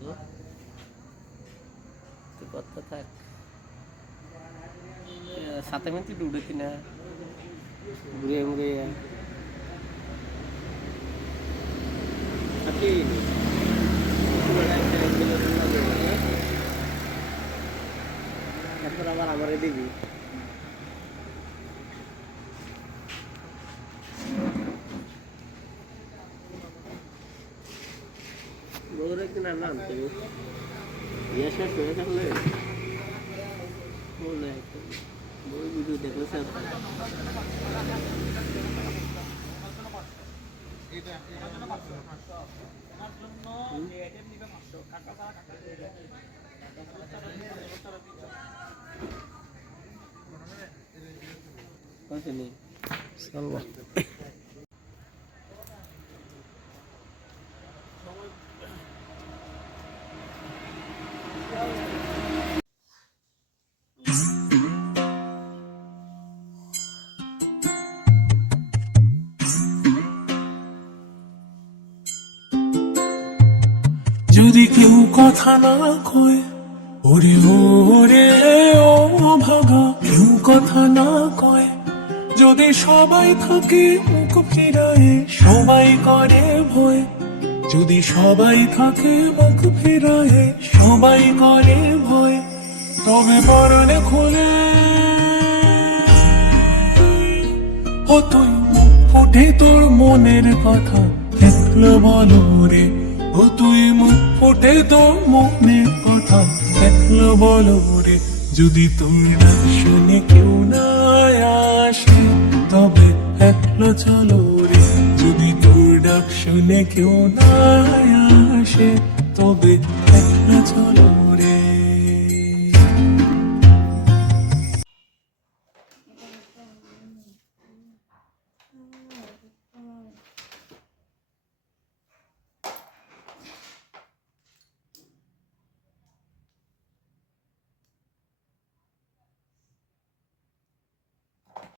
তো কথা থাক সাথে মেতে ডুডে কিনা ঘুরে ঘুরে তারপর আবার আমারে দিবি বড় একদিন আর না আনতে ইয়া শেষ হয়ে থাকলে বলে বই ভিডিও দেখলে স্যার যদি কেউ কথা না কয় ওরে ওরে ও ভাগা কেউ কথা না কয় যদি সবাই থাকে মুখ ফিরায় সবাই করে ভয় যদি সবাই থাকে মুখ ফিরায় সবাই করে ভয় তবে পরনে খুলে ও তুই মুখ ফুটে তোর মনের কথা একলা বলো রে ও তুই মুখ ফুটে তোর মনের কথা একলা বলো রে যদি তোর না শুনে কেউ না আসে তবে একলা চলো রে যদি তোর ডাক শুনে কেউ না